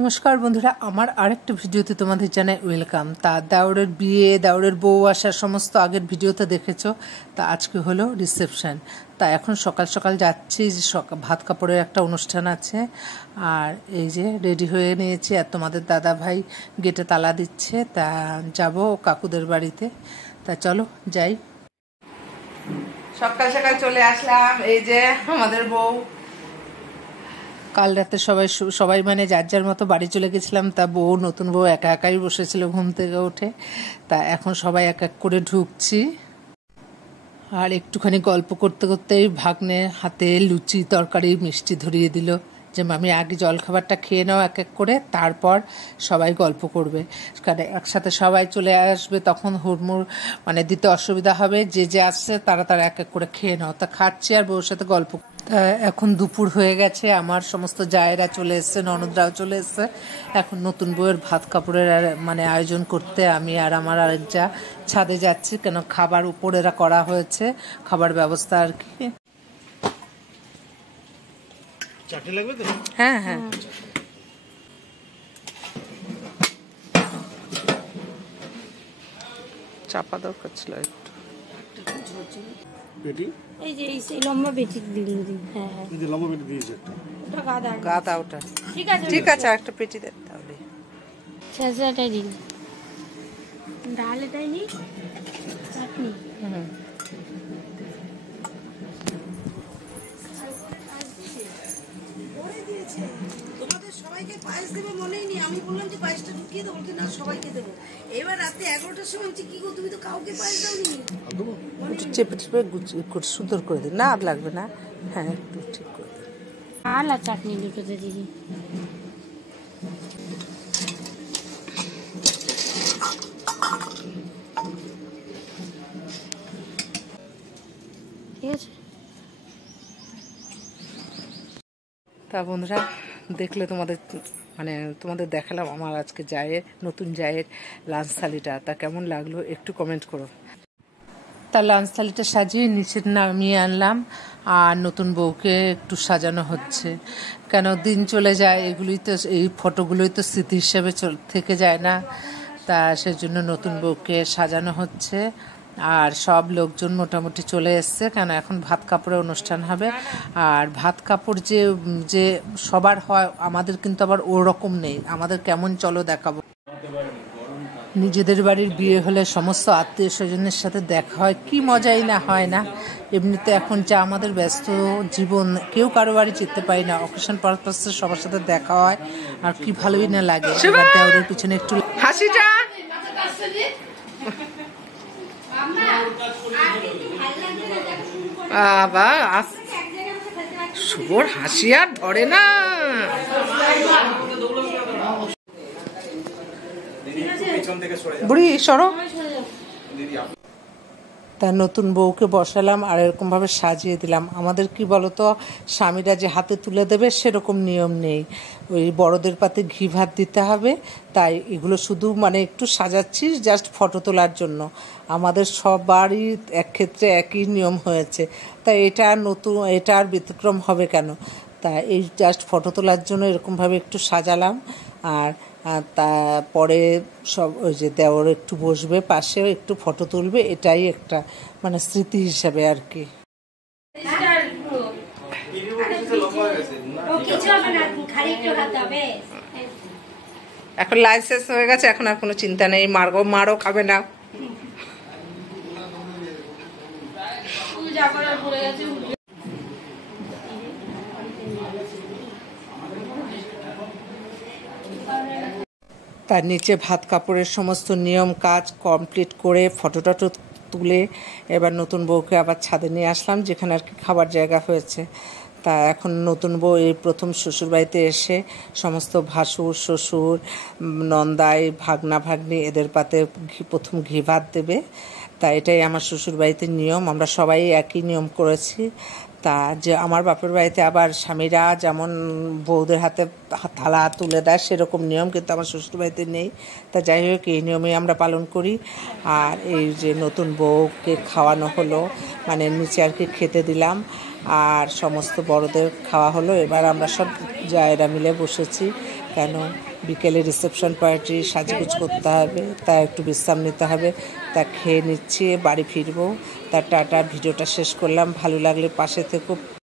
নমস্কার বন্ধুরা, আমার আরেকটা ভিডিওতে তোমাদের জানাই ওয়েলকাম। তা দেওরের বিয়ে, দেওরের বউ আসার সমস্ত আগের ভিডিওতে দেখেছো। তা আজকে হলো রিসেপশন। তা এখন সকাল সকাল যাচ্ছি, যে ভাত কাপড়ের একটা অনুষ্ঠান আছে। আর এই যে রেডি হয়ে নিয়েছি, আর তোমাদের দাদা ভাই গেটে তালা দিচ্ছে। তা যাব কাকুদের বাড়িতে। তা চলো যাই। সকাল সকাল চলে আসলাম। এই যে আমাদের বউ। কাল রাতে সবাই মানে যার যার মতো বাড়ি চলে গেছিলাম। তা বউ, নতুন বউ একা একাই বসেছিল ঘুম থেকে উঠে। তা এখন সবাই এক এক করে ঢুকছি। আর একটুখানি গল্প করতে করতেই ভাগ্নে হাতে লুচি তরকারি মিষ্টি ধরিয়ে দিল, যে মামি আগে জলখাবারটা খেয়ে নাও এক এক করে, তারপর সবাই গল্প করবে। কারণ একসাথে সবাই চলে আসবে, তখন হুড়মুড় মানে দিতে অসুবিধা হবে। যে যে আসছে তারা এক এক করে খেয়ে নাও। তা খাচ্ছি আর বউর সাথে গল্প। এখন দুপুর হয়ে গেছে, আমার সমস্ত জায়েরা চলে এসছে, ননদরাও চলে এসছে। এখন নতুন বউয়ের ভাত কাপড়ের মানে আয়োজন করতে আমি আর আমার আরেক যা ছাদে যাচ্ছি। কেন খাবার উপরেরা করা হয়েছে, খাবার ব্যবস্থা আর কি। চাটনি লাগবে তো? হ্যাঁ হ্যাঁ, চাপা দরকার ছিল একটু। পেটি এই যে এই লম্বা পেটি দিন। হ্যাঁ এই যে লম্বা পেটি দিয়েছে একটা। ওটা গাদা গাদা ওটা ঠিক আছে, আর একটা পেটি দেন তাহলে। ছেঁচড়াটাই দিন, ডাল এটাই নি, চাটনি। তোমাদের সবাইকে পায়েস দেবে মনেই নেই। আমি বললাম যে পায়েসটা ঢুকিয়ে দেবো, না সবাইকে দেবো। এবার রাতে 11টার সময় কি গো, তুমি তো কাউকে পায়েস দাওনি। একটু চেপে চেপে সুন্দর করে দিন, না আর লাগবে না। হ্যাঁ একটু ঠিক করে দিন। আর চাটনি দুটোতে দিদি। ঠিক আছে। তা বন্ধুরা, দেখলে তোমাদের দেখালাম আমার আজকে নতুন জায়ের লাঞ্চ থালিটা। তা কেমন লাগলো একটু কমেন্ট করো। তা লাঞ্চ থালিটা সাজিয়ে নিচে নামিয়ে আনলাম, আর নতুন বউকে একটু সাজানো হচ্ছে। কেন দিন চলে যায়, এই ফটোগুলোই তো স্মৃতি হিসেবে থেকে যায় না। তা সেজন্য নতুন বউকে সাজানো হচ্ছে। আর সব লোকজন মোটামুটি চলে এসছে, কেন এখন ভাত কাপড়ের অনুষ্ঠান হবে। আর ভাত কাপড় যে সবার হয়, আমাদের কিন্তু আবার ওরকম নেই। আমাদের কেমন চলো দেখাবো। নিজেদের বাড়ির বিয়ে হলে সমস্ত আত্মীয় স্বজনের সাথে দেখা হয়, কি মজাই না হয় না। এমনিতে এখন যা আমাদের ব্যস্ত জীবন, কেউ কারো বাড়ি যেতে পারি না। অকেশন পারপাসে সবার সাথে দেখা হয়, আর কি ভালোই না লাগে। এবার দেওরের পিছনে একটু হাসিটা। বাবা, শুভর হাসি আর ধরে না। বুড়ি সরো। তা নতুন বউকে বসালাম আর এরকম ভাবে সাজিয়ে দিলাম। আমাদের কি বলতো, স্বামীরা যে হাতে তুলে দেবে সেরকম নিয়ম নেই। ওই বড়দের পাতে ঘি ভাত দিতে হবে। তাই এগুলো শুধু মানে একটু সাজাচ্ছি জাস্ট ফটো তোলার জন্য। আমাদের সবারই এক ক্ষেত্রে একই নিয়ম হয়েছে। তাই এটা আর ব্যতিক্রম হবে কেন। তা এই জাস্ট ফটো তোলার জন্য এরকমভাবে একটু সাজালাম। আর তারপরে সব ওই যে দেওর একটু বসবে পাশে, একটু ফটো তুলবে। এটাই একটা মানে স্মৃতি হিসাবে আর কি। এখন লাইসেন্স হয়ে গেছে, এখন আর কোনো চিন্তা নেই। মারও খাবে না। তার নিচে ভাত কাপড়ের সমস্ত নিয়ম কাজ কমপ্লিট করে ফটো তুলে এবার নতুন বউকে আবার ছাদে নিয়ে আসলাম, যেখানে আর কি খাবার জায়গা হয়েছে। তা এখন নতুন বউ এই প্রথম শ্বশুরবাড়িতে এসে সমস্ত ভাসুর শ্বশুর নন্দাই ভাগনা ভাগ্নি এদের পাতে প্রথম ঘি ভাত দেবে। তা এটাই আমার শ্বশুরবাড়িতে নিয়ম, আমরা সবাই একই নিয়ম করেছি। তা যে আমার বাপের বাড়িতে আবার স্বামীরা যেমন বউদের হাতে থালা তুলে দেয় সেরকম নিয়ম কিন্তু আমার শ্বশুরবাড়িতে নেই। তা যাই হোক, এই নিয়মেই আমরা পালন করি। আর এই যে নতুন বউকে খাওয়ানো হলো, মানে নিচে আর কি খেতে দিলাম। আর সমস্ত বড়দের খাওয়া হলো। এবার আমরা সব জায়েরা মিলে বসেছি, কেন বিকেলে রিসেপশন পার্টি সাজগোজ করতে হবে, তা একটু বিশ্রাম নিতে হবে। তা খেয়ে নিচ্ছি, বাড়ি ফিরবো। তা টাটা, ভিডিওটা শেষ করলাম। ভালো লাগলে পাশে থেকো।